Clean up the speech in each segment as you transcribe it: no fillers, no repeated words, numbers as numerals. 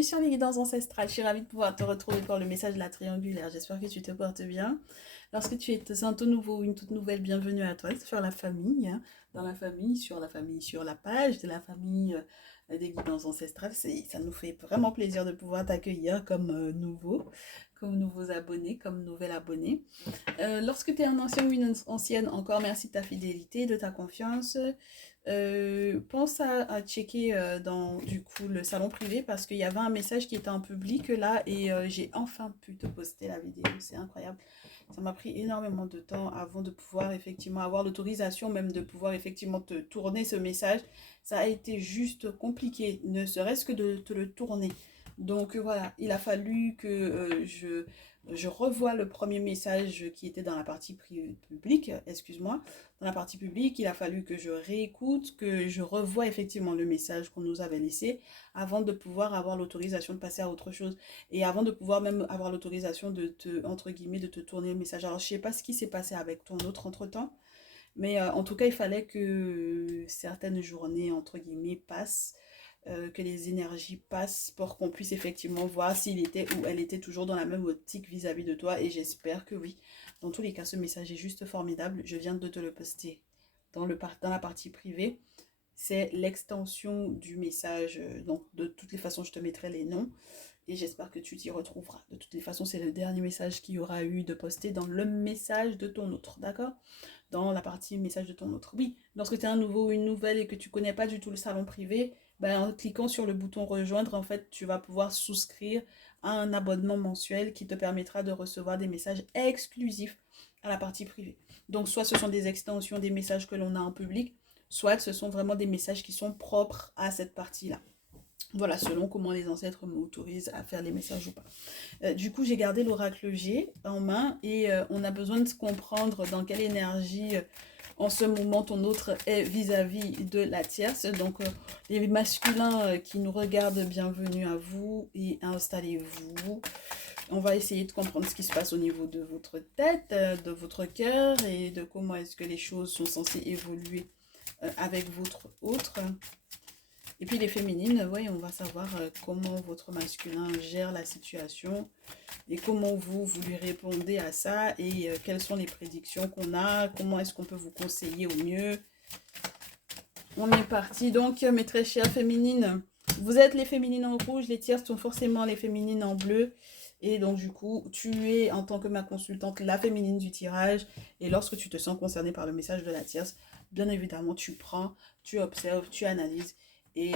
bienvenue sur les guidances ancestrales. Je suis ravie de pouvoir te retrouver pour le message de la triangulaire. J'espère que tu te portes bien. Lorsque tu es un tout nouveau ou une toute nouvelle, bienvenue à toi sur la famille, hein, dans la famille, sur la page de la famille des guidances ancestrales. Ça nous fait vraiment plaisir de pouvoir t'accueillir comme comme nouveaux abonnés, comme nouvel abonné. Lorsque tu es un ancien ou une ancienne, encore merci de ta fidélité, de ta confiance. Pense à checker dans du coup le salon privé parce qu'il y avait un message qui était en public là et j'ai enfin pu te poster la vidéo. C'est incroyable. Ça m'a pris énormément de temps avant de pouvoir effectivement avoir l'autorisation, même de pouvoir effectivement te tourner ce message. Ça a été juste compliqué, ne serait-ce que de te le tourner. Donc voilà, il a fallu que je revoie le premier message qui était dans la partie publique, excuse-moi. Dans la partie publique, il a fallu que je réécoute, que je revoie effectivement le message qu'on nous avait laissé avant de pouvoir avoir l'autorisation de passer à autre chose. Et avant de pouvoir même avoir l'autorisation de te, entre guillemets, de te tourner le message. Alors, je sais pas ce qui s'est passé avec ton autre entre-temps, mais en tout cas, il fallait que certaines journées, entre guillemets, passent, que les énergies passent pour qu'on puisse effectivement voir s'il était ou elle était toujours dans la même optique vis-à-vis de toi. Et j'espère que oui. Dans tous les cas, ce message est juste formidable. Je viens de te le poster dans la partie privée. C'est l'extension du message. Donc, de toutes les façons, je te mettrai les noms et j'espère que tu t'y retrouveras. De toutes les façons, c'est le dernier message qu'il y aura eu de poster dans le message de ton autre, d'accord? Dans la partie message de ton autre. Oui, lorsque tu es un nouveau ou une nouvelle et que tu connais pas du tout le salon privé, ben, en cliquant sur le bouton rejoindre, en fait, tu vas pouvoir souscrire à un abonnement mensuel qui te permettra de recevoir des messages exclusifs à la partie privée. Donc, soit ce sont des extensions des messages que l'on a en public, soit ce sont vraiment des messages qui sont propres à cette partie-là. Voilà, selon comment les ancêtres m'autorisent à faire les messages ou pas. Du coup, j'ai gardé l'oracle G en main et on a besoin de comprendre dans quelle énergie en ce moment ton autre est vis-à-vis de la tierce. Donc, les masculins qui nous regardent, bienvenue à vous et installez-vous. On va essayer de comprendre ce qui se passe au niveau de votre tête, de votre cœur et de comment est-ce que les choses sont censées évoluer avec votre autre. Et puis les féminines, oui, on va savoir comment votre masculin gère la situation et comment vous lui répondez à ça et quelles sont les prédictions qu'on a, comment est-ce qu'on peut vous conseiller au mieux. On est parti donc, mes très chères féminines. Vous êtes les féminines en rouge, les tierces sont forcément les féminines en bleu. Et donc du coup, tu es en tant que ma consultante la féminine du tirage. Et lorsque tu te sens concernée par le message de la tierce, bien évidemment, tu prends, tu observes, tu analyses. Et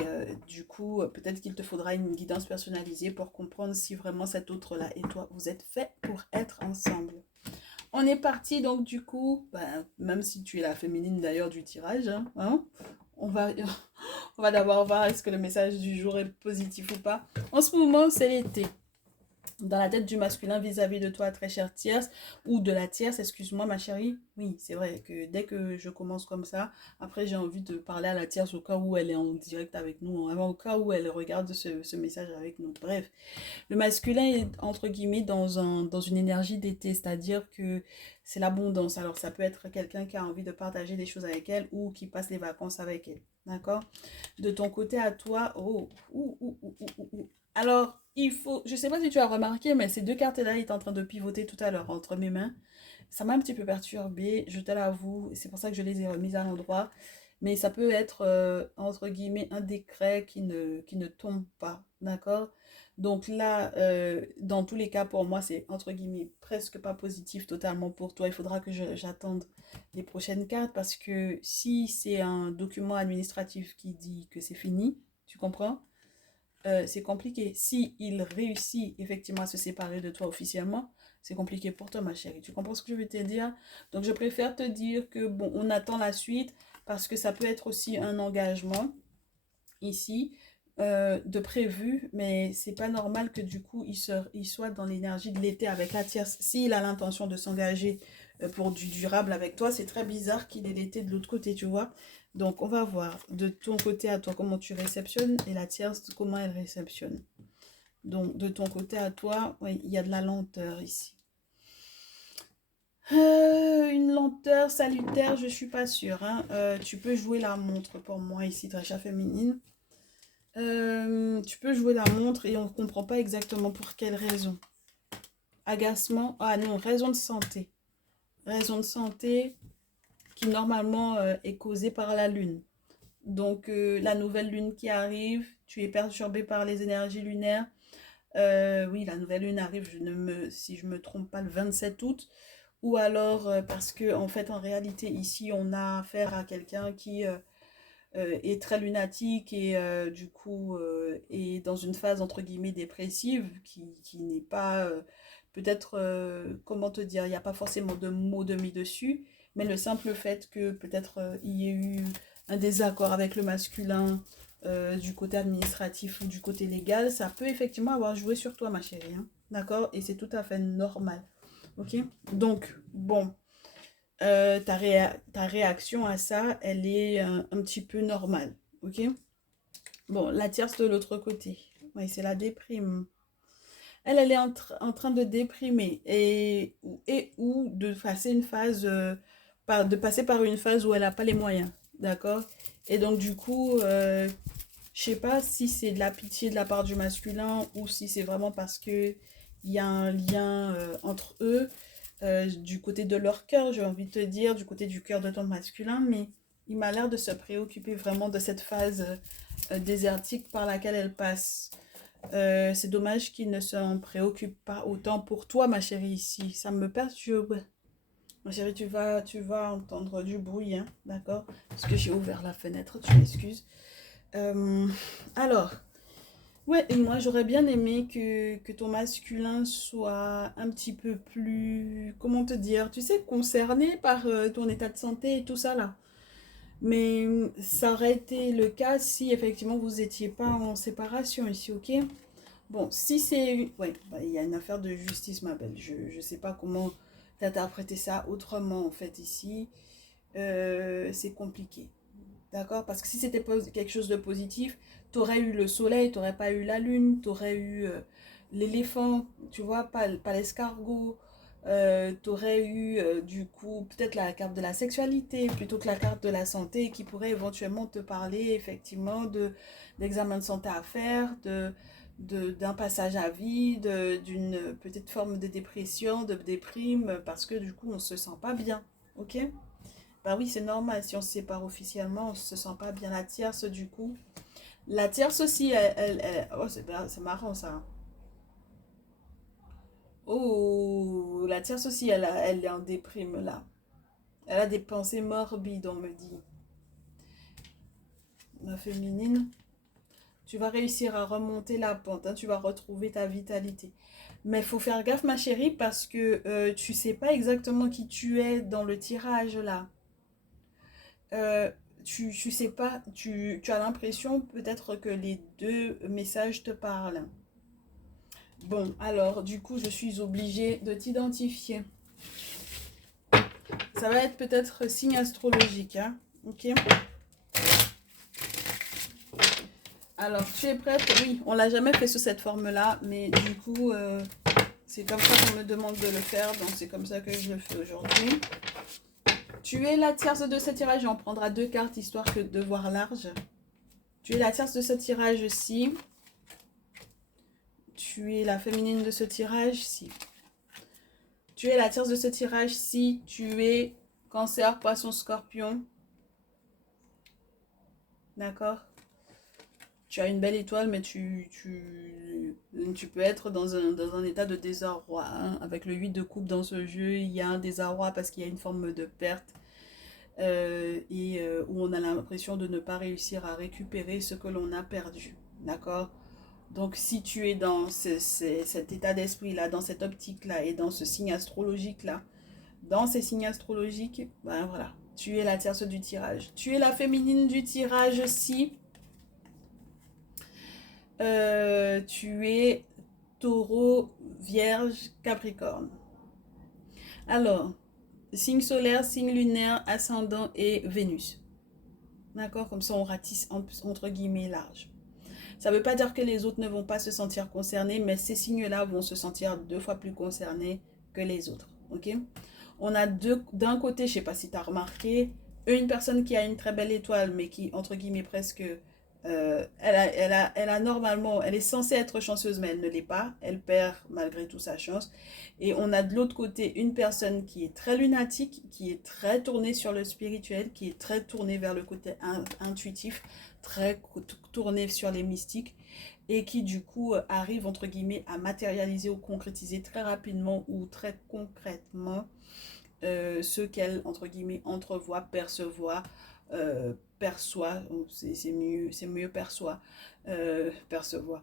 du coup, peut-être qu'il te faudra une guidance personnalisée pour comprendre si vraiment cet autre-là et toi, vous êtes faits pour être ensemble. On est parti donc du coup, ben, même si tu es la féminine d'ailleurs du tirage, hein, on va, on va d'abord voir est-ce que le message du jour est positif ou pas. En ce moment, c'est l'été dans la tête du masculin vis-à-vis de toi, très chère tierce, ou de la tierce, excuse-moi ma chérie. Oui, c'est vrai que dès que je commence comme ça, après j'ai envie de parler à la tierce au cas où elle est en direct avec nous, avant au cas où elle regarde ce message avec nous. Bref, le masculin est entre guillemets dans une énergie d'été, c'est-à-dire que c'est l'abondance. Alors ça peut être quelqu'un qui a envie de partager des choses avec elle ou qui passe les vacances avec elle. D'accord? De ton côté à toi, oh, alors, il faut, je sais pas si tu as remarqué, mais ces deux cartes-là étaient en train de pivoter tout à l'heure entre mes mains. Ça m'a un petit peu perturbée, je te l'avoue, c'est pour ça que je les ai remises à l'endroit. Mais ça peut être, entre guillemets, un décret qui ne tombe pas, d'accord? Donc là, dans tous les cas, pour moi, c'est, entre guillemets, presque pas positif totalement pour toi. Il faudra que j'attende les prochaines cartes parce que si c'est un document administratif qui dit que c'est fini, tu comprends? C'est compliqué. Si il réussit effectivement à se séparer de toi officiellement, c'est compliqué pour toi, ma chérie. Tu comprends ce que je veux te dire? Donc, je préfère te dire que, bon, on attend la suite parce que ça peut être aussi un engagement ici de prévu, mais c'est pas normal que du coup, il soit dans l'énergie de l'été avec la tierce. S'il a l'intention de s'engager pour du durable avec toi, c'est très bizarre qu'il ait l'été de l'autre côté, tu vois. Donc, on va voir de ton côté à toi comment tu réceptionnes et la tierce comment elle réceptionne. Donc, de ton côté à toi, oui, il y a de la lenteur ici. Une lenteur salutaire, je suis pas sûre. Hein. Tu peux jouer la montre pour moi ici, très chère féminine. Tu peux jouer la montre et on ne comprend pas exactement pour quelle raison. Agacement, ah non, raison de santé. Raison de santé qui normalement est causée par la lune. Donc la nouvelle lune qui arrive, tu es perturbé par les énergies lunaires. Oui, la nouvelle lune arrive, si je me trompe pas, le 27 août. Ou alors parce que en fait, en réalité, ici, on a affaire à quelqu'un qui est très lunatique et du coup est dans une phase entre guillemets dépressive qui n'est pas peut-être, comment te dire, il n'y a pas forcément de mots de mis dessus, mais le simple fait que peut-être il y ait eu un désaccord avec le masculin du côté administratif ou du côté légal, ça peut effectivement avoir joué sur toi, ma chérie, hein. D'accord? Et c'est tout à fait normal. Ok? Donc, bon, ta réaction à ça, elle est un petit peu normale. Ok? Bon, la tierce de l'autre côté. Oui, c'est la déprime. Elle est en train de déprimer et ou de passer une phase, de passer par une phase où elle n'a pas les moyens. D'accord? Et donc, du coup, je sais pas si c'est de la pitié de la part du masculin ou si c'est vraiment parce que il y a un lien entre eux, du côté de leur cœur, j'ai envie de te dire, du côté du cœur de ton masculin, mais il m'a l'air de se préoccuper vraiment de cette phase désertique par laquelle elle passe. C'est dommage qu'il ne s'en préoccupe pas autant pour toi, ma chérie, ici. Ça me perturbe. Ma chérie, tu vas entendre du bruit, hein, d'accord? Parce que j'ai ouvert la fenêtre, tu m'excuses. Euh, alors, ouais, et moi j'aurais bien aimé que ton masculin soit un petit peu plus, comment te dire, tu sais, concerné par ton état de santé et tout ça là. Mais ça aurait été le cas si effectivement vous n'étiez pas en séparation ici, ok? Bon, si c'est... Ouais, bah, il y a une affaire de justice, ma belle. Je ne sais pas comment t'interpréter ça autrement en fait ici. C'est compliqué. D'accord? Parce que si c'était quelque chose de positif, tu aurais eu le soleil, tu n'aurais pas eu la lune, tu aurais eu l'éléphant, tu vois, pas l'escargot. Tu aurais eu du coup peut-être la carte de la sexualité plutôt que la carte de la santé qui pourrait éventuellement te parler effectivement d'examen de santé à faire, d'un passage à vide, d'une petite forme de dépression, de déprime, parce que du coup on se sent pas bien. Ok? Bah oui, c'est normal. Si on se sépare officiellement, on se sent pas bien. La tierce, du coup. La tierce aussi, oh, c'est marrant ça. Oh, la tierce aussi, elle est en déprime là. Elle a des pensées morbides, on me dit. Ma féminine, tu vas réussir à remonter la pente, hein, tu vas retrouver ta vitalité. Mais il faut faire gaffe, ma chérie, parce que tu sais pas exactement qui tu es dans le tirage là. euh, tu sais pas, tu as l'impression peut-être que les deux messages te parlent. Bon, alors du coup, je suis obligée de t'identifier. Ça va être peut-être signe astrologique, hein? Ok. Alors, tu es prête? Oui, on l'a jamais fait sous cette forme-là, mais du coup, c'est comme ça qu'on me demande de le faire, donc c'est comme ça que je le fais aujourd'hui. Tu es la tierce de ce tirage, on prendra deux cartes histoire que de voir large. Tu es la tierce de ce tirage-ci. Tu es la féminine de ce tirage si. Tu es la tierce de ce tirage si tu es cancer, poisson, scorpion. D'accord? Tu as une belle étoile, mais tu peux être dans un état de désarroi, hein. Avec le 8 de coupe dans ce jeu, il y a un désarroi parce qu'il y a une forme de perte. Où on a l'impression de ne pas réussir à récupérer ce que l'on a perdu. D'accord? Donc, si tu es dans cet état d'esprit-là, dans cette optique-là et dans ce signe astrologique-là, dans ces signes astrologiques, ben voilà, tu es la tierce du tirage. Tu es la féminine du tirage si tu es taureau, vierge, capricorne. Alors, signe solaire, signe lunaire, ascendant et Vénus. D'accord? Comme ça, on ratisse entre guillemets large. Ça ne veut pas dire que les autres ne vont pas se sentir concernés, mais ces signes-là vont se sentir deux fois plus concernés que les autres. Ok? On a d'un côté, je ne sais pas si tu as remarqué, une personne qui a une très belle étoile, mais qui, entre guillemets, presque Elle a normalement, elle est censée être chanceuse, mais elle ne l'est pas. Elle perd malgré tout sa chance. Et on a de l'autre côté une personne qui est très lunatique, qui est très tournée sur le spirituel, qui est très tournée vers le côté intuitif, très tournée sur les mystiques, et qui du coup arrive entre guillemets à matérialiser ou concrétiser très rapidement ou très concrètement ce qu'elle, entre guillemets, entrevoit, percevoit, perçoit, c'est mieux perçoit, percevoir,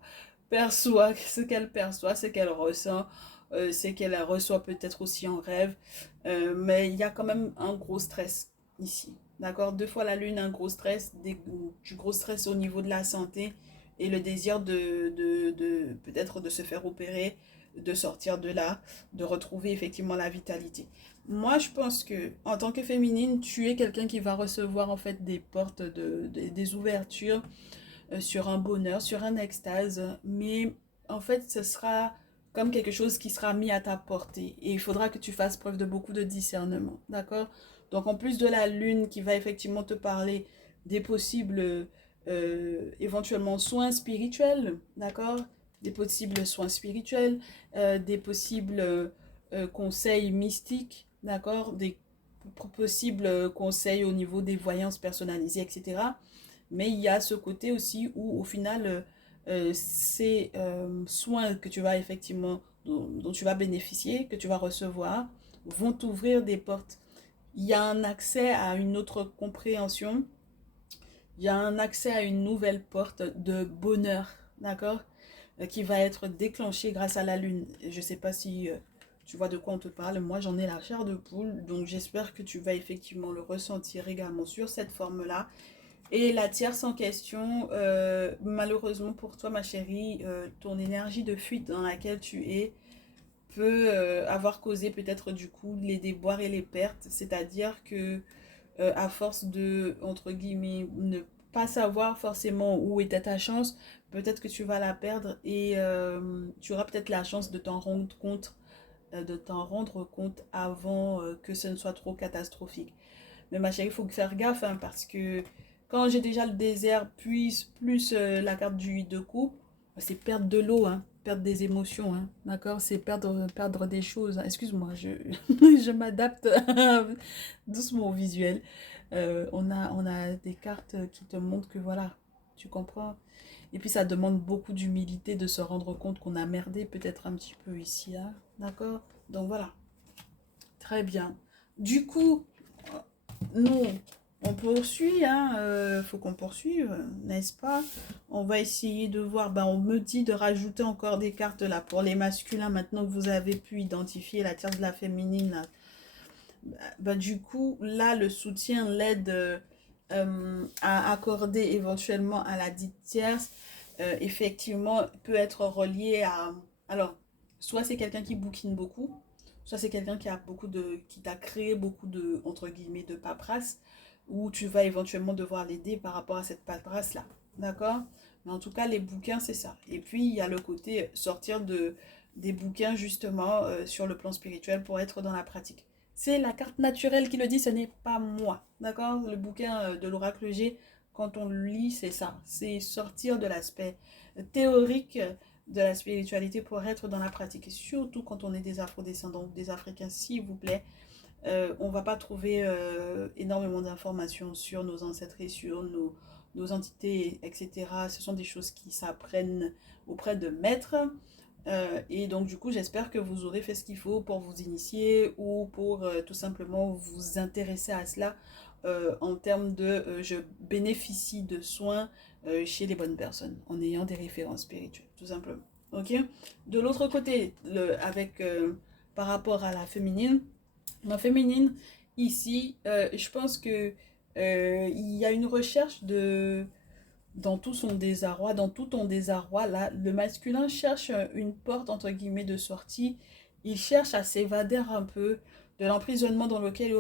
perçoit ce qu'elle perçoit, ce qu'elle ressent, ce qu'elle reçoit peut-être aussi en rêve, mais il y a quand même un gros stress ici, d'accord? 2 fois la lune, un gros stress, du gros stress au niveau de la santé et le désir de peut-être de se faire opérer, de sortir de là, de retrouver effectivement la vitalité. Moi, je pense que en tant que féminine, tu es quelqu'un qui va recevoir en fait des portes, des ouvertures sur un bonheur, sur un extase, mais en fait, ce sera comme quelque chose qui sera mis à ta portée et il faudra que tu fasses preuve de beaucoup de discernement, d'accord? Donc, en plus de la lune qui va effectivement te parler des possibles éventuellement soins spirituels, d'accord? Des possibles soins spirituels, des possibles conseils mystiques, d'accord? Des possibles conseils au niveau des voyances personnalisées, etc. Mais il y a ce côté aussi où au final, ces soins que tu vas effectivement, dont tu vas bénéficier, que tu vas recevoir, vont t'ouvrir des portes. Il y a un accès à une autre compréhension, il y a un accès à une nouvelle porte de bonheur, d'accord, qui va être déclenchée grâce à la lune. Je ne sais pas si tu vois de quoi on te parle. Moi, j'en ai la chair de poule, donc j'espère que tu vas effectivement le ressentir également sur cette forme-là. Et la tierce en question, malheureusement pour toi, ma chérie, ton énergie de fuite dans laquelle tu es peut avoir causé peut-être du coup les déboires et les pertes. C'est-à-dire que à force de, entre guillemets, ne pas savoir forcément où était ta chance, peut-être que tu vas la perdre et tu auras peut-être la chance de t'en rendre compte avant que ce ne soit trop catastrophique. Mais ma chérie, il faut faire gaffe hein, parce que quand j'ai déjà le désert, puis plus la carte du 8 de coupe, c'est perdre de l'eau, hein, perdre des émotions, hein, d'accord? C'est perdre des choses. Hein. Excuse-moi, je m'adapte doucement au visuel. On a des cartes qui te montrent que voilà, tu comprends. Et puis ça demande beaucoup d'humilité de se rendre compte qu'on a merdé peut-être un petit peu ici, hein, d'accord? Donc voilà, très bien. Du coup, nous, on poursuit, hein, faut qu'on poursuive, n'est-ce pas? On va essayer de voir, ben, on me dit de rajouter encore des cartes là pour les masculins, maintenant que vous avez pu identifier la tierce de la féminine. Là. Ben, du coup, là, le soutien, l'aide à accorder éventuellement à la dite tierce, effectivement, peut être relié à... Alors, soit c'est quelqu'un qui bouquine beaucoup, soit c'est quelqu'un qui a qui t'a créé beaucoup de, entre guillemets, de paperasse, où tu vas éventuellement devoir l'aider par rapport à cette paperasse-là. D'accord? Mais en tout cas, les bouquins, c'est ça. Et puis, il y a le côté sortir des bouquins, justement, sur le plan spirituel pour être dans la pratique. C'est la carte naturelle qui le dit, ce n'est pas moi. D'accord? Le bouquin de l'oracle G, quand on le lit, c'est ça. C'est sortir de l'aspect théorique de la spiritualité pour être dans la pratique. Et surtout quand on est des afrodescendants ou des Africains, s'il vous plaît, on ne va pas trouver énormément d'informations sur nos ancêtres et sur nos entités, etc. Ce sont des choses qui s'apprennent auprès de maîtres. Et donc du coup, j'espère que vous aurez fait ce qu'il faut pour vous initier ou pour tout simplement vous intéresser à cela en termes de je bénéficie de soins chez les bonnes personnes en ayant des références spirituelles, tout simplement. Ok. De l'autre côté, avec par rapport à la féminine, ici, je pense que il y a une recherche de dans tout son désarroi, dans tout ton désarroi, là, le masculin cherche une porte, entre guillemets, de sortie. Il cherche à s'évader un peu de l'emprisonnement dans lequel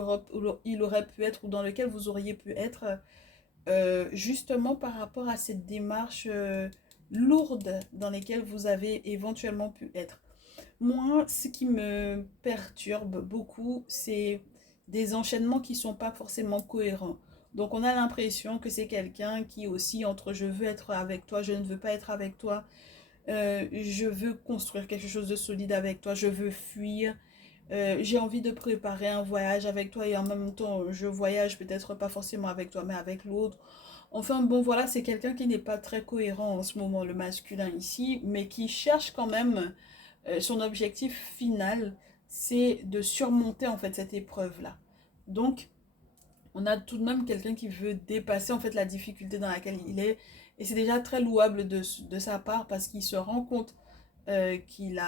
il aurait pu être ou dans lequel vous auriez pu être, justement par rapport à cette démarche lourde dans laquelle vous avez éventuellement pu être. Moi, ce qui me perturbe beaucoup, c'est des enchaînements qui ne sont pas forcément cohérents. Donc on a l'impression que c'est quelqu'un qui aussi entre je veux être avec toi, je ne veux pas être avec toi, je veux construire quelque chose de solide avec toi, je veux fuir, j'ai envie de préparer un voyage avec toi et en même temps je voyage peut-être pas forcément avec toi mais avec l'autre. Enfin bon voilà, c'est quelqu'un qui n'est pas très cohérent en ce moment, le masculin ici, mais qui cherche quand même son objectif final, c'est de surmonter en fait cette épreuve-là. Donc on a tout de même quelqu'un qui veut dépasser en fait la difficulté dans laquelle il est et c'est déjà très louable de sa part parce qu'il se rend compte qu'il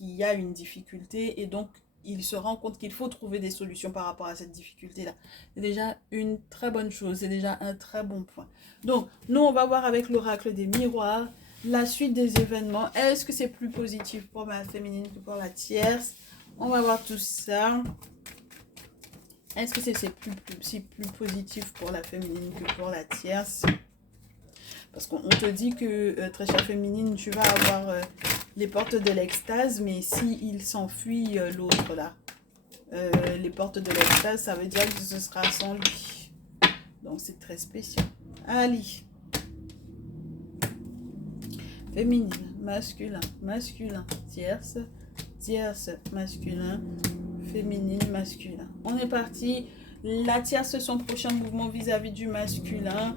y a une difficulté et donc il se rend compte qu'il faut trouver des solutions par rapport à cette difficulté-là. C'est déjà une très bonne chose, c'est déjà un très bon point. Donc, nous, on va voir avec l'oracle des miroirs la suite des événements. Est-ce que c'est plus positif pour ma féminine que pour la tierce? On va voir tout ça. Est-ce que c'est plus positif pour la féminine que pour la tierce? Parce qu'on te dit que, très chère féminine, tu vas avoir les portes de l'extase, mais s'il s'enfuit l'autre là, les portes de l'extase, ça veut dire que ce sera sans lui. Donc c'est très spécial. Allez. Féminine, masculin, masculin, tierce, tierce, masculin, féminine, masculin. On est parti. La tierce, son prochain mouvement vis-à-vis du masculin,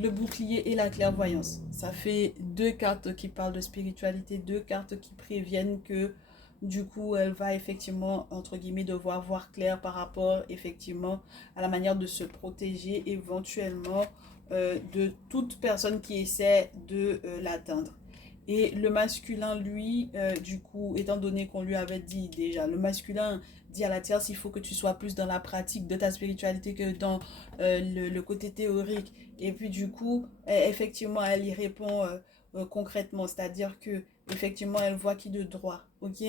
le bouclier et la clairvoyance. Ça fait deux cartes qui parlent de spiritualité, deux cartes qui préviennent que du coup elle va effectivement entre guillemets devoir voir clair par rapport effectivement à la manière de se protéger éventuellement de toute personne qui essaie de l'atteindre. Et le masculin, lui, du coup, étant donné qu'on lui avait dit déjà, le masculin dit à la tierce, il faut que tu sois plus dans la pratique de ta spiritualité que dans le côté théorique. Et puis du coup, effectivement, elle y répond concrètement, c'est-à-dire que effectivement, elle voit qui de droit, ok?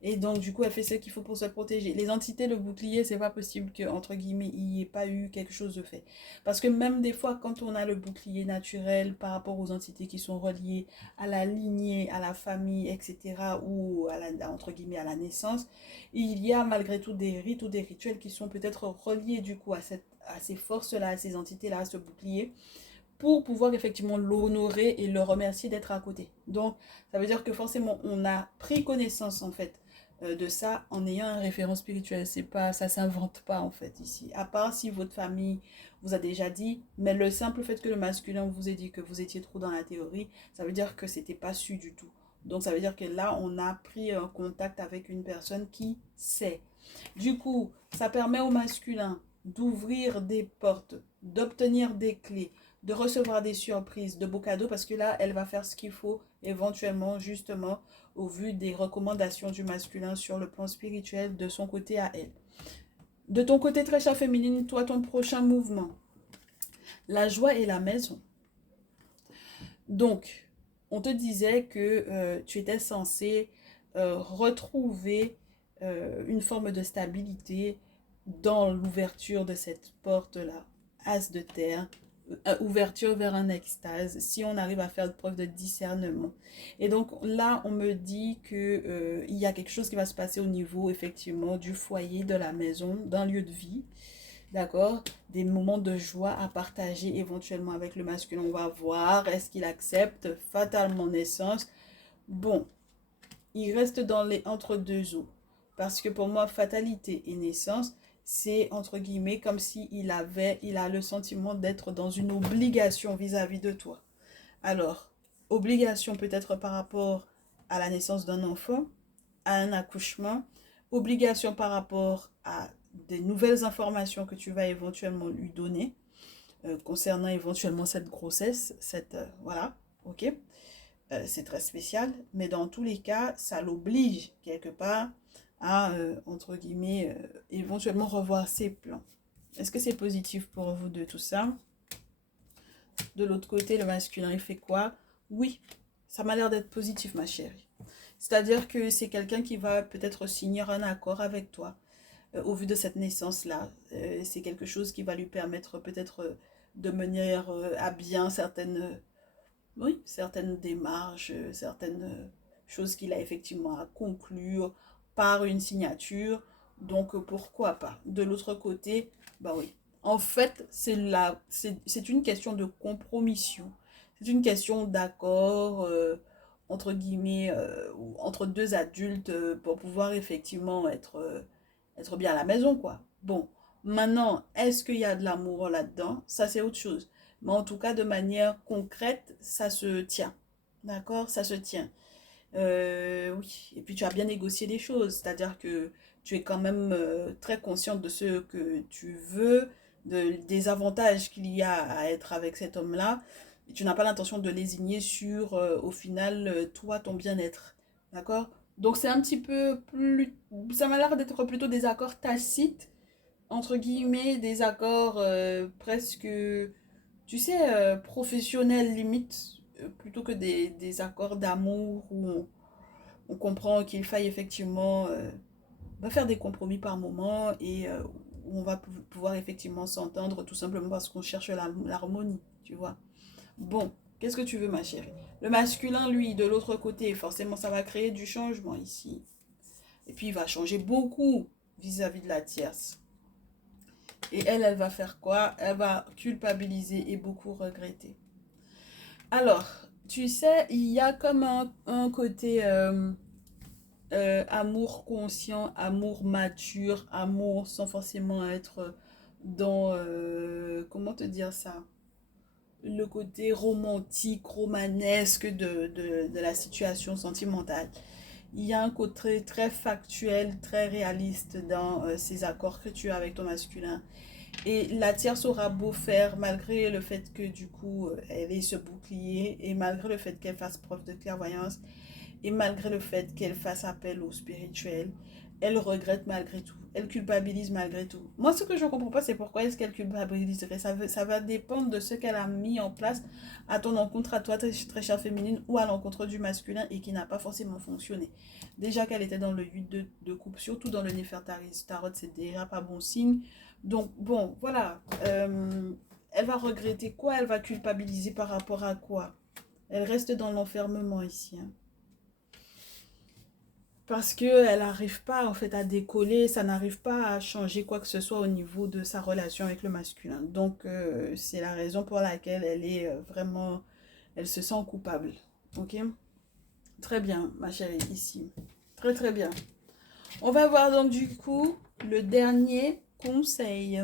Et donc du coup, elle fait ce qu'il faut pour se protéger. Les entités, le bouclier, c'est pas possible que entre guillemets, il n'y ait pas eu quelque chose de fait. Parce que même des fois, quand on a le bouclier naturel par rapport aux entités qui sont reliées à la lignée, à la famille, etc., ou à la, entre guillemets à la naissance, il y a malgré tout des rites ou des rituels qui sont peut-être reliés du coup à ces forces-là, à ces entités-là, à ce bouclier, pour pouvoir effectivement l'honorer et le remercier d'être à côté. Donc, ça veut dire que forcément, on a pris connaissance en fait de ça en ayant un référent spirituel. C'est pas, ça s'invente pas en fait ici. À part si votre famille vous a déjà dit, mais le simple fait que le masculin vous ait dit que vous étiez trop dans la théorie, ça veut dire que c'était pas su du tout. Donc ça veut dire que là, on a pris un contact avec une personne qui sait. Du coup, ça permet au masculin d'ouvrir des portes, d'obtenir des clés, de recevoir des surprises, de beaux cadeaux, parce que là, elle va faire ce qu'il faut éventuellement, justement, au vu des recommandations du masculin sur le plan spirituel de son côté à elle. De ton côté, très chère féminine, toi, ton prochain mouvement, la joie et la maison. Donc, on te disait que tu étais censé retrouver une forme de stabilité dans l'ouverture de cette porte-là. As de terre, ouverture vers un extase, si on arrive à faire preuve de discernement. Et donc là, on me dit que il y a quelque chose qui va se passer au niveau, effectivement, du foyer, de la maison, d'un lieu de vie. D'accord? Des moments de joie à partager éventuellement avec le masculin. On va voir, est-ce qu'il accepte fatalement naissance? Bon, il reste dans les entre-deux eaux. Parce que pour moi, fatalité et naissance, c'est entre guillemets comme s'il il a le sentiment d'être dans une obligation vis-à-vis de toi. Alors, obligation peut-être par rapport à la naissance d'un enfant, à un accouchement, obligation par rapport à des nouvelles informations que tu vas éventuellement lui donner concernant éventuellement cette grossesse, voilà, ok, c'est très spécial, mais dans tous les cas, ça l'oblige quelque part à, entre guillemets, éventuellement revoir ses plans. Est-ce que c'est positif pour vous de tout ça? De l'autre côté, le masculin, il fait quoi? Oui, ça m'a l'air d'être positif, ma chérie. C'est-à-dire que c'est quelqu'un qui va peut-être signer un accord avec toi au vu de cette naissance-là. C'est quelque chose qui va lui permettre peut-être de mener à bien oui, certaines démarches, certaines choses qu'il a effectivement à conclure par une signature. Donc pourquoi pas. De l'autre côté, bah oui, En fait, c'est une question de compromission. C'est une question d'accord, entre guillemets, ou entre deux adultes pour pouvoir effectivement être bien à la maison, quoi. Bon, maintenant, est-ce qu'il y a de l'amour là-dedans? Ça, c'est autre chose. Mais en tout cas, de manière concrète, ça se tient. D'accord? Ça se tient. Oui, et puis tu as bien négocié les choses, c'est-à-dire que tu es quand même très consciente de ce que tu veux, des avantages qu'il y a à être avec cet homme-là, et tu n'as pas l'intention de lésigner sur, au final, toi, ton bien-être. D'accord? Donc c'est un petit peu plus... Ça m'a l'air d'être plutôt des accords tacites, entre guillemets, des accords presque, tu sais, professionnels limite, plutôt que des accords d'amour où on comprend qu'il faille effectivement faire des compromis par moment et où on va pouvoir effectivement s'entendre tout simplement parce qu'on cherche l'harmonie, tu vois. Bon, qu'est-ce que tu veux, ma chérie? Le masculin, lui, de l'autre côté, forcément, ça va créer du changement ici. Et puis, il va changer beaucoup vis-à-vis de la tierce. Et elle va faire quoi? Elle va culpabiliser et beaucoup regretter. Alors, tu sais, il y a comme un côté amour conscient, amour mature, amour sans forcément être dans, comment te dire ça? Le côté romantique, romanesque de la situation sentimentale. Il y a un côté très factuel, très réaliste dans ces accords que tu as avec ton masculin. Et la tierce aura beau faire, malgré le fait que du coup, elle ait ce bouclier, et malgré le fait qu'elle fasse preuve de clairvoyance, et malgré le fait qu'elle fasse appel au spirituel, elle regrette malgré tout. Elle culpabilise malgré tout. Moi, ce que je ne comprends pas, c'est pourquoi est-ce qu'elle culpabiliserait. Ça va dépendre de ce qu'elle a mis en place à ton encontre, à toi, très chère féminine, ou à l'encontre du masculin et qui n'a pas forcément fonctionné. Déjà qu'elle était dans le 8 de coupe, surtout dans le Néfertari Tarot, c'est déjà pas bon signe. Donc, bon, voilà. Elle va regretter quoi? Elle va culpabiliser par rapport à quoi? Elle reste dans l'enfermement ici, hein. Parce qu'elle n'arrive pas en fait à décoller, ça n'arrive pas à changer quoi que ce soit au niveau de sa relation avec le masculin. Donc c'est la raison pour laquelle elle est vraiment, elle se sent coupable. Ok? Très bien, ma chérie, ici. Très très bien. On va voir donc du coup le dernier conseil.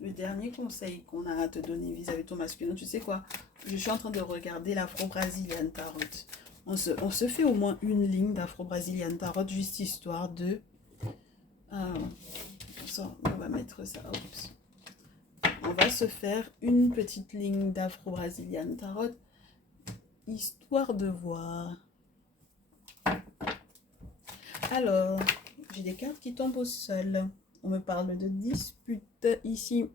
Le dernier conseil qu'on a à te donner vis-à-vis de ton masculin. Tu sais quoi? Je suis en train de regarder l'Afro-Brazilian Tarot. On se fait au moins une ligne d'Afro-Brazilian Tarot, juste histoire de... on va mettre ça. Oups. On va se faire une petite ligne d'Afro-Brazilian Tarot, histoire de voir. Alors, j'ai des cartes qui tombent au sol. On me parle de dispute ici.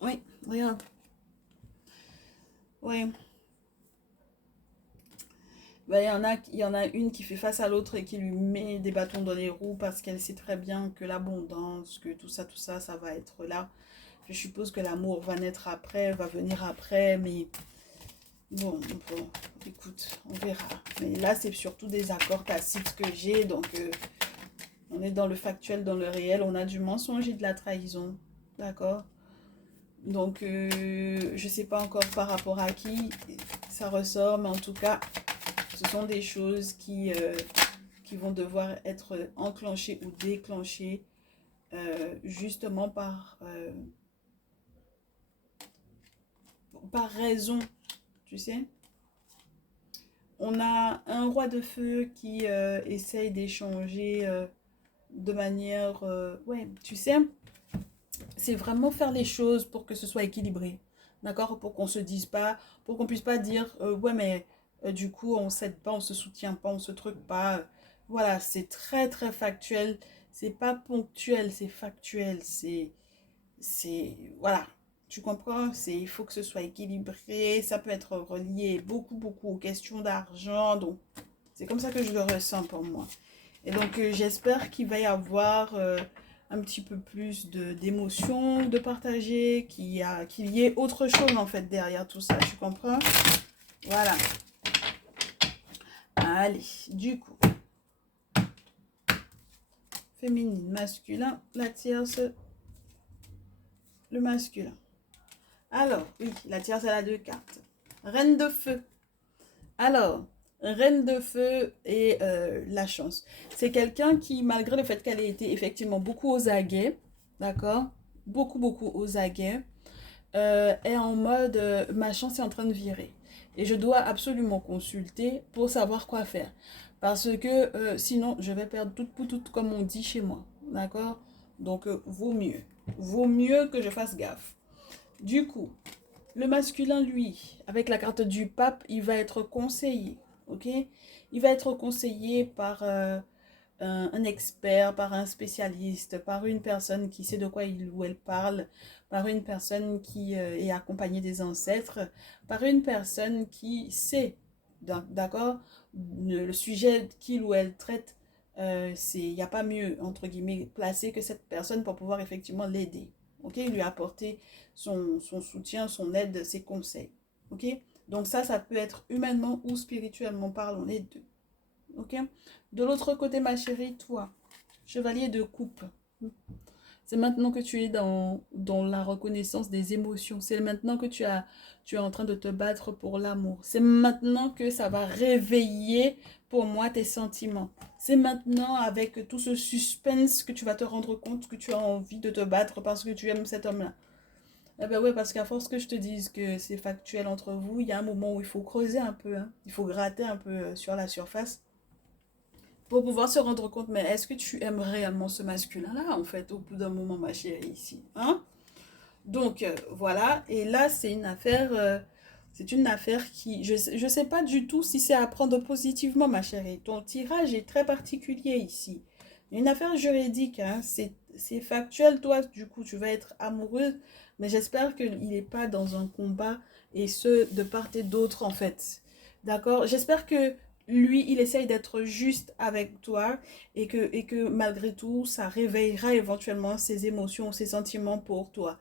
Oui, regarde. Oui. Ben, il y en a une qui fait face à l'autre et qui lui met des bâtons dans les roues parce qu'elle sait très bien que l'abondance, que tout ça, ça va être là. Je suppose que l'amour va naître après, va venir après, mais bon, écoute, on verra. Mais là, c'est surtout des accords tacites que j'ai, donc on est dans le factuel, dans le réel, on a du mensonge et de la trahison, d'accord? Donc, je sais pas encore par rapport à qui ça ressort, mais en tout cas, ce sont des choses qui vont devoir être enclenchées ou déclenchées justement par raison, tu sais. On a un roi de feu qui essaye d'échanger de manière... ouais, tu sais, c'est vraiment faire les choses pour que ce soit équilibré. D'accord? Pour qu'on se dise pas, pour qu'on puisse pas dire, ouais, mais du coup, on s'aide pas, on se soutient pas, on se truc pas. Voilà, c'est très, très factuel. C'est pas ponctuel, c'est factuel. Voilà. Tu comprends? Il faut que ce soit équilibré. Ça peut être relié beaucoup, beaucoup aux questions d'argent. Donc, c'est comme ça que je le ressens pour moi. Et donc, j'espère qu'il va y avoir un petit peu plus d'émotions de partager, qu'il y ait autre chose en fait derrière tout ça. Tu comprends? Voilà. Allez, du coup, féminine, masculin, la tierce le masculin. Alors, oui, la tierce, elle a 2 cartes. Reine de feu. Alors, reine de feu et la chance. C'est quelqu'un qui, malgré le fait qu'elle ait été effectivement beaucoup aux aguets, d'accord? Beaucoup, beaucoup aux aguets, est en mode ma chance est en train de virer. Et je dois absolument consulter pour savoir quoi faire. Parce que sinon, je vais perdre toute pour toute, comme on dit chez moi. D'accord? Donc, vaut mieux. Vaut mieux que je fasse gaffe. Du coup, le masculin, lui, avec la carte du pape, il va être conseillé. Ok? Il va être conseillé par un expert, par un spécialiste, par une personne qui sait de quoi il ou elle parle, par une personne qui est accompagnée des ancêtres, par une personne qui sait, d'accord, le sujet qu'il ou elle traite, il n'y a pas mieux, entre guillemets, placé que cette personne pour pouvoir effectivement l'aider. Ok, lui apporter son soutien, son aide, ses conseils. Ok, donc ça peut être humainement ou spirituellement parlant, les deux. Ok. De l'autre côté, ma chérie, toi, chevalier de coupe. C'est maintenant que tu es dans la reconnaissance des émotions. C'est maintenant que tu es en train de te battre pour l'amour. C'est maintenant que ça va réveiller pour moi tes sentiments. C'est maintenant avec tout ce suspense que tu vas te rendre compte que tu as envie de te battre parce que tu aimes cet homme-là. Eh ben ouais, parce qu'à force que je te dise que c'est factuel entre vous, il y a un moment où il faut creuser un peu, hein. Il faut gratter un peu sur la surface pour pouvoir se rendre compte, mais est-ce que tu aimes réellement ce masculin-là, en fait, au bout d'un moment, ma chérie, ici, hein? Donc, voilà, et là, c'est une affaire qui, je sais pas du tout si c'est à prendre positivement, ma chérie. Ton tirage est très particulier ici. Une affaire juridique, hein, c'est factuel, toi, du coup, tu vas être amoureuse, mais j'espère qu'il n'est pas dans un combat, et ce, de part et d'autre, en fait. D'accord? J'espère que lui, il essaye d'être juste avec toi et que malgré tout, ça réveillera éventuellement ses émotions, ses sentiments pour toi.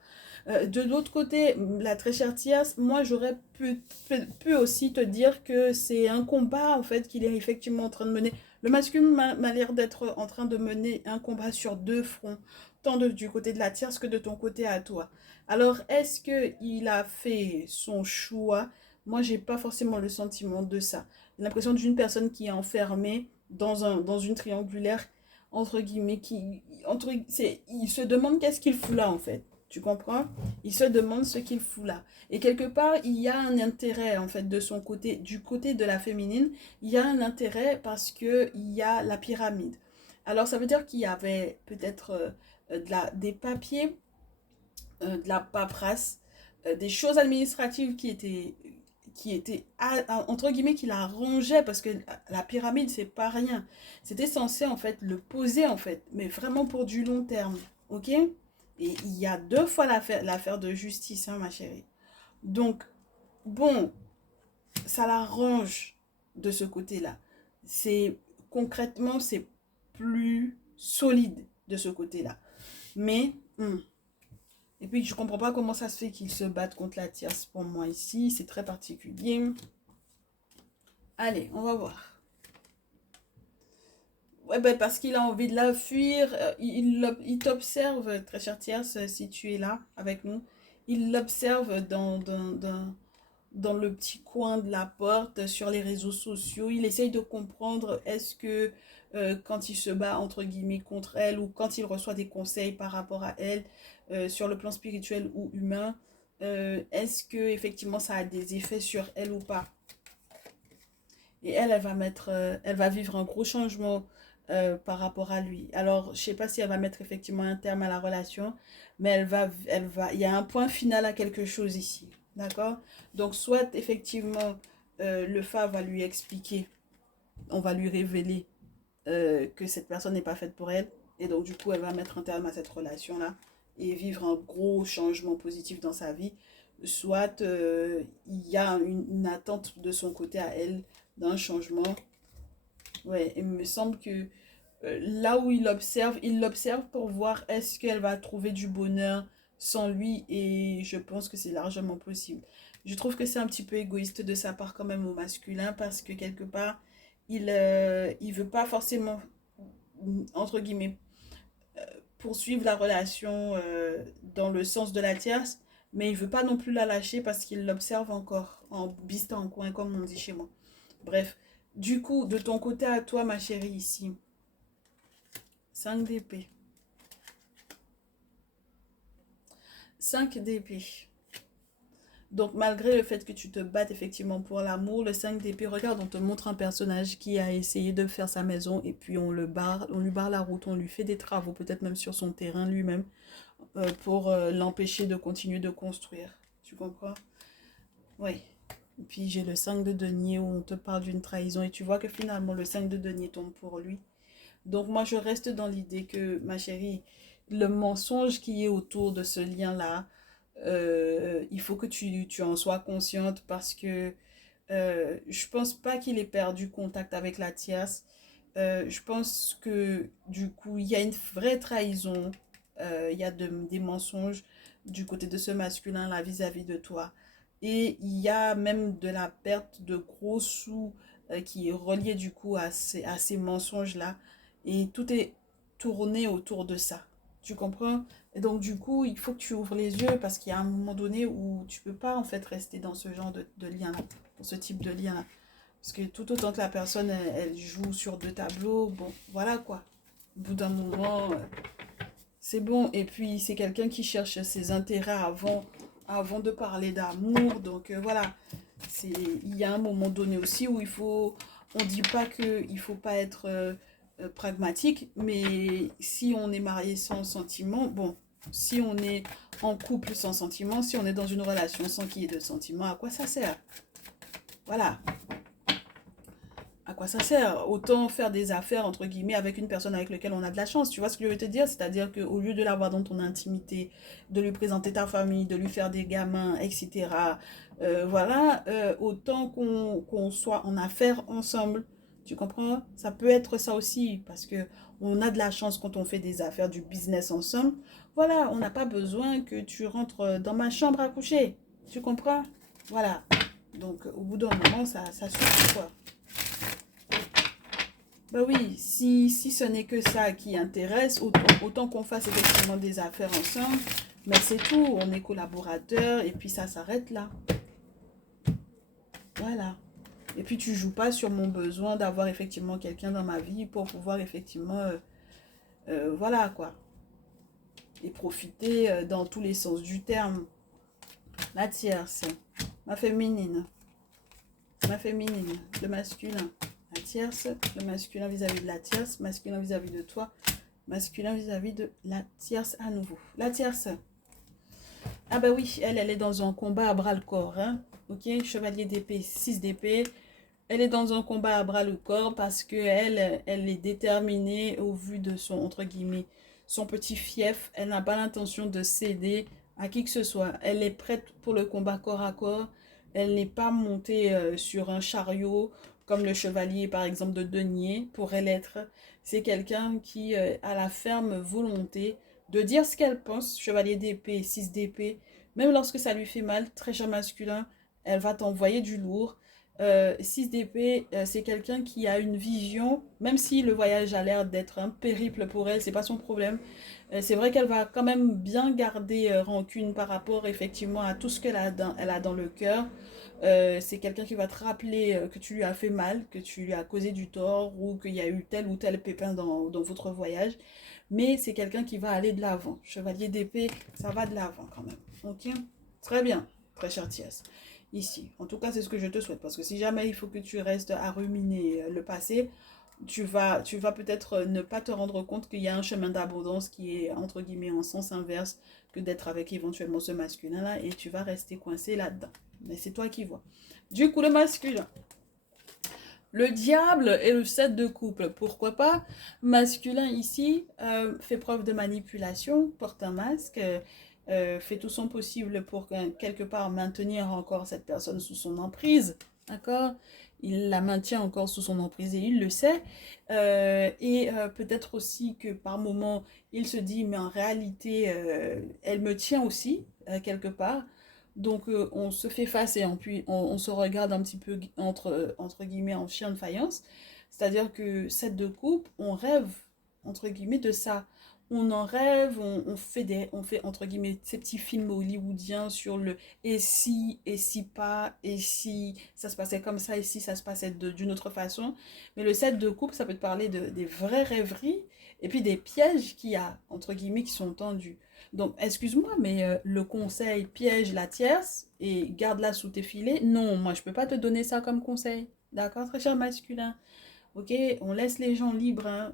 De l'autre côté, la très chère Tias, moi j'aurais pu aussi te dire que c'est un combat en fait qu'il est effectivement en train de mener. Le masculin m'a l'air d'être en train de mener un combat sur 2 fronts, tant du côté de la tierce que de ton côté à toi. Alors, est-ce qu'il a fait son choix? Moi, j'ai pas forcément le sentiment de ça. J'ai l'impression d'une personne qui est enfermée dans une triangulaire, entre guillemets, il se demande qu'est-ce qu'il fout là, en fait. Tu comprends? Il se demande ce qu'il fout là. Et quelque part, il y a un intérêt, en fait, de son côté, du côté de la féminine, il y a un intérêt parce que il y a la pyramide. Alors, ça veut dire qu'il y avait peut-être des papiers, de la paperasse, des choses administratives qui était entre guillemets qui la rongeait parce que la pyramide c'est pas rien, c'était censé en fait le poser en fait mais vraiment pour du long terme, ok, et il y a 2 fois l'affaire de justice, hein, ma chérie, donc bon, ça la range de ce côté là, c'est concrètement c'est plus solide de ce côté là, mais et puis je comprends pas comment ça se fait qu'ils se battent contre la tierce pour moi ici, c'est très particulier. Allez, on va voir. Ouais, ben parce qu'il a envie de la fuir. Il t'observe, très chère tierce, si tu es là avec nous. Il l'observe dans le petit coin de la porte, sur les réseaux sociaux. Il essaye de comprendre est-ce que quand il se bat, entre guillemets, contre elle, ou quand il reçoit des conseils par rapport à elle, sur le plan spirituel ou humain, est-ce que effectivement ça a des effets sur elle ou pas. Et elle va vivre un gros changement par rapport à lui. Alors, je sais pas si elle va mettre effectivement un terme à la relation, mais il y a un point final à quelque chose ici. D'accord? Donc, soit effectivement, le Fa va lui expliquer, on va lui révéler que cette personne n'est pas faite pour elle. Et donc, du coup, elle va mettre un terme à cette relation-là et vivre un gros changement positif dans sa vie. Soit il y a une attente de son côté à elle d'un changement. Ouais, il me semble que là où il l'observe pour voir est-ce qu'elle va trouver du bonheur sans lui, et je pense que c'est largement possible. Je trouve que c'est un petit peu égoïste de sa part quand même au masculin parce que quelque part, il veut pas forcément, entre guillemets, poursuivre la relation dans le sens de la tierce, mais il veut pas non plus la lâcher parce qu'il l'observe encore en bistant en coin, comme on dit chez moi. Bref, du coup, de ton côté à toi, ma chérie, ici, 5 d'épée. 5 d'épée. Donc, malgré le fait que tu te battes effectivement pour l'amour, le 5 d'épée, regarde, on te montre un personnage qui a essayé de faire sa maison et puis on lui barre la route, on lui fait des travaux, peut-être même sur son terrain lui-même, pour l'empêcher de continuer de construire. Tu comprends? Oui. Et puis, j'ai le 5 de denier où on te parle d'une trahison et tu vois que finalement, le 5 de denier tombe pour lui. Donc, moi, je reste dans l'idée que, ma chérie, le mensonge qui est autour de ce lien-là, il faut que tu en sois consciente parce que je pense pas qu'il ait perdu contact avec la tierce. Je pense que du coup, il y a une vraie trahison, il y a des mensonges du côté de ce masculin-là vis-à-vis de toi. Et il y a même de la perte de gros sous qui est reliée du coup à ces mensonges-là. Et tout est tourné autour de ça. Tu comprends? Et donc du coup, il faut que tu ouvres les yeux parce qu'il y a un moment donné où tu peux pas en fait rester dans ce genre de lien-là, dans ce type de lien-là. Parce que tout autant que la personne, elle joue sur deux tableaux, bon, voilà quoi. Au bout d'un moment, c'est bon. Et puis, c'est quelqu'un qui cherche ses intérêts avant de parler d'amour. Donc, voilà. Il y a un moment donné aussi où on dit pas qu'il faut pas être pragmatique, mais si on est marié sans sentiment, bon, si on est en couple sans sentiment, si on est dans une relation sans qu'il y ait de sentiment, à quoi ça sert? Voilà. À quoi ça sert? Autant faire des affaires, entre guillemets, avec une personne avec laquelle on a de la chance. Tu vois ce que je veux te dire? C'est-à-dire qu'au lieu de l'avoir dans ton intimité, de lui présenter ta famille, de lui faire des gamins, etc., voilà, autant qu'on soit en affaires ensemble. Tu comprends? Ça peut être ça aussi, parce que on a de la chance quand on fait des affaires, du business ensemble. Voilà, on n'a pas besoin que tu rentres dans ma chambre à coucher. Tu comprends? Voilà. Donc, au bout d'un moment, ça suffit, quoi. Bah oui, si ce n'est que ça qui intéresse, autant qu'on fasse effectivement des affaires ensemble, mais c'est tout, on est collaborateurs et puis ça s'arrête là. Voilà. Et puis tu joues pas sur mon besoin d'avoir effectivement quelqu'un dans ma vie pour pouvoir effectivement, voilà quoi, et profiter dans tous les sens du terme. La tierce, ma féminine, le masculin. La tierce, le masculin vis-à-vis de la tierce, masculin vis-à-vis de toi, masculin vis-à-vis de la tierce à nouveau. La tierce. Ah bah oui, elle est dans un combat à bras le corps. Hein. Ok, chevalier d'épée, 6 d'épée. Elle est dans un combat à bras le corps parce que elle est déterminée au vu de son, entre guillemets, son petit fief. Elle n'a pas l'intention de céder à qui que ce soit. Elle est prête pour le combat corps à corps. Elle n'est pas montée sur un chariot comme le chevalier, par exemple, de denier pourrait l'être. C'est quelqu'un qui a la ferme volonté de dire ce qu'elle pense. Chevalier d'épée, 6 d'épée. Même lorsque ça lui fait mal, très cher masculin, elle va t'envoyer du lourd. 6 d'épée, c'est quelqu'un qui a une vision, même si le voyage a l'air d'être un périple pour elle, c'est pas son problème. C'est vrai qu'elle va quand même bien garder rancune par rapport effectivement à tout ce elle a dans le cœur. C'est quelqu'un qui va te rappeler que tu lui as fait mal, que tu lui as causé du tort ou qu'il y a eu tel ou tel pépin dans votre voyage. Mais c'est quelqu'un qui va aller de l'avant. Chevalier d'épée, ça va de l'avant quand même. Ok? Très bien, très cher Thiès. Ici. En tout cas, c'est ce que je te souhaite. Parce que si jamais il faut que tu restes à ruminer le passé, tu vas peut-être ne pas te rendre compte qu'il y a un chemin d'abondance qui est, entre guillemets, en sens inverse que d'être avec éventuellement ce masculin-là. Et tu vas rester coincé là-dedans. Mais c'est toi qui vois. Du coup, le masculin. Le diable et le 7 de couple, pourquoi pas? Masculin ici fait preuve de manipulation, porte un masque, fait tout son possible pour quelque part maintenir encore cette personne sous son emprise, d'accord? Il la maintient encore sous son emprise et il le sait. Peut-être aussi que par moment, il se dit, mais en réalité, elle me tient aussi, quelque part. Donc on se fait face et puis on se regarde un petit peu entre guillemets en chien de faïence. C'est-à-dire que cette de coupe, on rêve entre guillemets de ça. on en rêve, on fait entre guillemets ces petits films hollywoodiens sur le et si pas, et si ça se passait comme ça, et si ça se passait d'une autre façon. Mais le set de couple, ça peut te parler des vraies rêveries et puis des pièges qu'il y a, entre guillemets, qui sont tendus. Donc, excuse-moi, mais le conseil piège la tierce et garde-la sous tes filets, non, moi je peux pas te donner ça comme conseil. D'accord, très cher masculin. Ok, on laisse les gens libres, hein.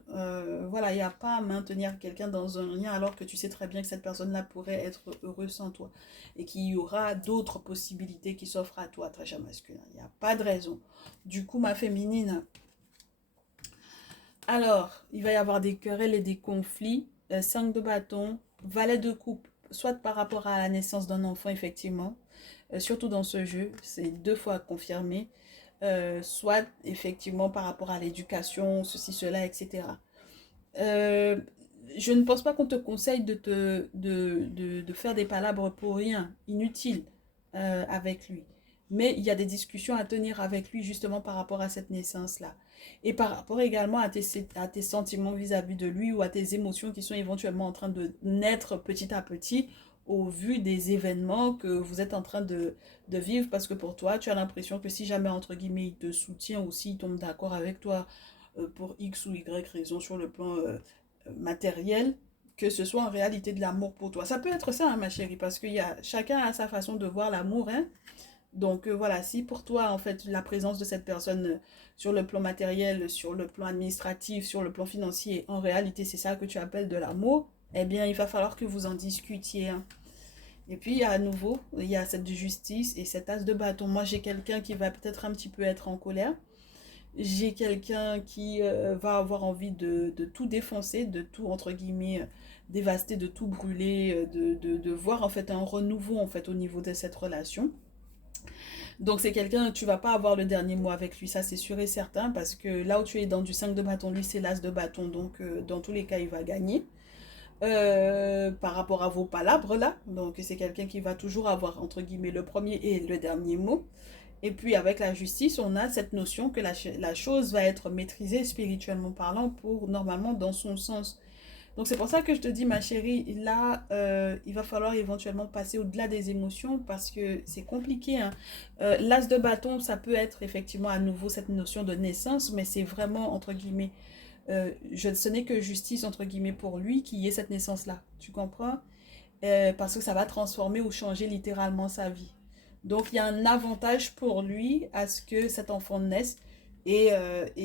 Voilà, il n'y a pas à maintenir quelqu'un dans un lien alors que tu sais très bien que cette personne-là pourrait être heureuse sans toi et qu'il y aura d'autres possibilités qui s'offrent à toi, très cher masculin. Il n'y a pas de raison. Du coup, ma féminine, alors, il va y avoir des querelles et des conflits. 5 de bâton, valet de coupe, soit par rapport à la naissance d'un enfant, effectivement, surtout dans ce jeu, c'est 2 fois confirmé, soit effectivement par rapport à l'éducation, ceci, cela, etc. Euh, je ne pense pas qu'on te conseille de faire des palabres pour rien, inutiles, avec lui. Mais il y a des discussions à tenir avec lui justement par rapport à cette naissance-là. Et par rapport également à tes sentiments vis-à-vis de lui ou à tes émotions qui sont éventuellement en train de naître petit à petit au vu des événements que vous êtes en train de vivre. Parce que pour toi, tu as l'impression que si jamais, entre guillemets, il te soutient ou s'il tombe d'accord avec toi pour X ou Y raison sur le plan matériel, que ce soit en réalité de l'amour pour toi. Ça peut être ça, hein, ma chérie, parce que chacun a sa façon de voir l'amour, hein. Donc voilà, si pour toi, en fait, la présence de cette personne sur le plan matériel, sur le plan administratif, sur le plan financier, en réalité, c'est ça que tu appelles de l'amour, eh bien, il va falloir que vous en discutiez, hein. Et puis, à nouveau, il y a cette justice et cet as de bâton. Moi, j'ai quelqu'un qui va peut-être un petit peu être en colère. J'ai quelqu'un qui va avoir envie de tout défoncer, de tout, entre guillemets, dévaster, de tout brûler, de voir en fait un renouveau en fait au niveau de cette relation. Donc c'est quelqu'un, tu vas pas avoir le dernier mot avec lui, ça c'est sûr et certain, parce que là où tu es dans du 5 de bâton, lui c'est l'as de bâton, donc dans tous les cas il va gagner. Par rapport à vos palabres là, donc c'est quelqu'un qui va toujours avoir entre guillemets le premier et le dernier mot. Et puis avec la justice, on a cette notion que la chose va être maîtrisée spirituellement parlant pour normalement dans son sens. Donc c'est pour ça que je te dis, ma chérie, là, il va falloir éventuellement passer au-delà des émotions parce que c'est compliqué, hein. L'as de bâton, ça peut être effectivement à nouveau cette notion de naissance, mais c'est vraiment, entre guillemets, ce n'est que justice, entre guillemets, pour lui qui ait cette naissance-là. Tu comprends? Parce que ça va transformer ou changer littéralement sa vie. Donc il y a un avantage pour lui à ce que cet enfant naisse et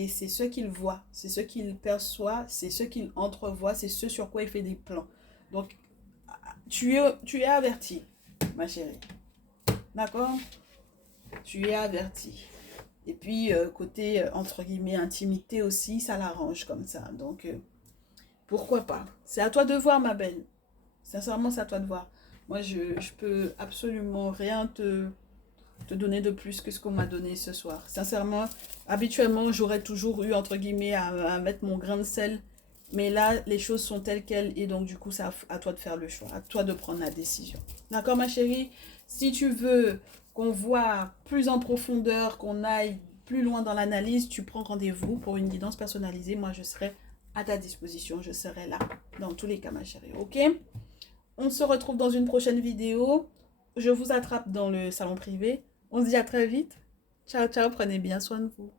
c'est ce qu'il voit, c'est ce qu'il perçoit, c'est ce qu'il entrevoit, c'est ce sur quoi il fait des plans. Donc tu es averti, ma chérie. D'accord? Tu es averti. Et puis côté entre guillemets intimité aussi, ça l'arrange comme ça. Donc pourquoi pas? C'est à toi de voir, ma belle. Sincèrement, c'est à toi de voir. Moi, je peux absolument rien te donner de plus que ce qu'on m'a donné ce soir. Sincèrement, habituellement, j'aurais toujours eu, entre guillemets, à mettre mon grain de sel. Mais là, les choses sont telles quelles. Et donc, du coup, c'est à toi de faire le choix. À toi de prendre la décision. D'accord, ma chérie? Si tu veux qu'on voit plus en profondeur, qu'on aille plus loin dans l'analyse, tu prends rendez-vous pour une guidance personnalisée. Moi, je serai à ta disposition. Je serai là. Dans tous les cas, ma chérie. Ok? On se retrouve dans une prochaine vidéo. Je vous attrape dans le salon privé. On se dit à très vite. Ciao, ciao. Prenez bien soin de vous.